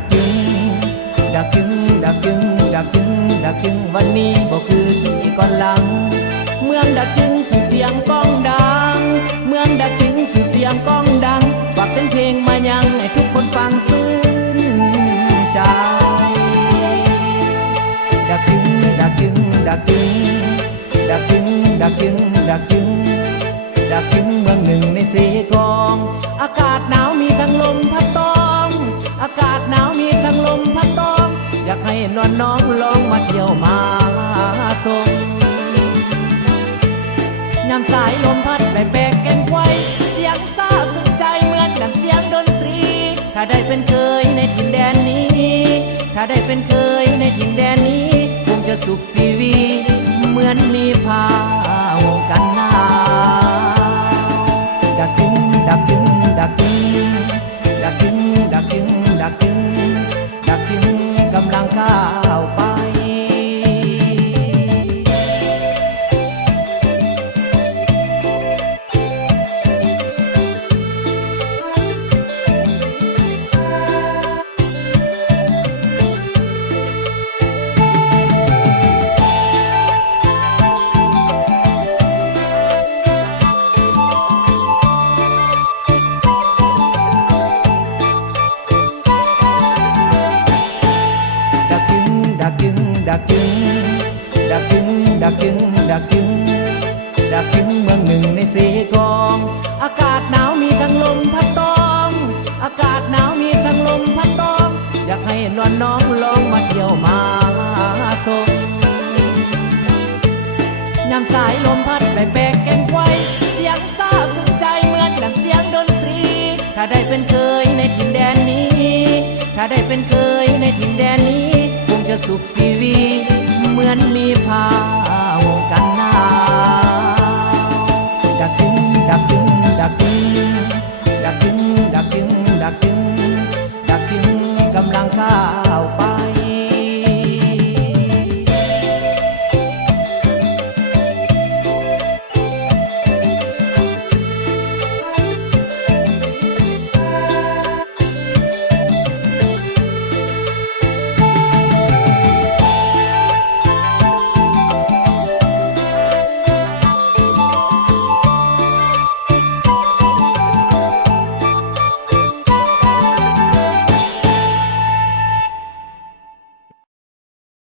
ดักจึงดักจึงดักจึงดักจึงดักจึงวันนี้บอกคือที่ก่อนหลังเมืองดักจึงสื่อเสียงก้องดังเมืองดักจึงสื่อเสียงก้องดังฝากเสียงเพลงมายังให้ทุกคนฟังซึ้งใจดักจึงดักจึงดักจึงดักจึงดักจึงดักจึงดักจึงเมืองหนึ่งในสีกองอากาศหนาวมีทั้งลมพัดตองอากาศหนาวมีทั้งลมพัดตองอยากให้นวลน้องลองมาเที่ยวมาส่งยามสายลมพัดไปแปลกแก่งไว้เสียงซาบซึ้งใจเหมือนดังเสียงดนตรีถ้าได้เป็นเคยในถิ่นแดนนี้ถ้าได้เป็นเคยในถิ่นแดนนี้คงจะสุขสีวีเหมือนมีผ้าห่มกันหนาวดักจึงดักจึงดักจึงดักจึงดักจึงดักจึงดักจึงกำลังก้าวไปดักจึงดักจึงดักจึงดักจึงดักจึงดักจึงเมืองหนึ่งในสีกองอากาศหนาวมีทั้งลมพัดตองอากาศหนาวมีทั้งลมพัดตองอยากให้นวลน้องลองมาเที่ยวมาส่งยามสายลมพัดไปแปลกแก่งไว้เสียงซาบซึ้งใจเหมือนดังเสียงดนตรีถ้าได้เป็นเคยในถิ่นแดนนี้ถ้าได้เป็นเคยในถิ่นแดนนี้คงจะสุขสีวีเหมือนมีผ้าห่มกันหนาว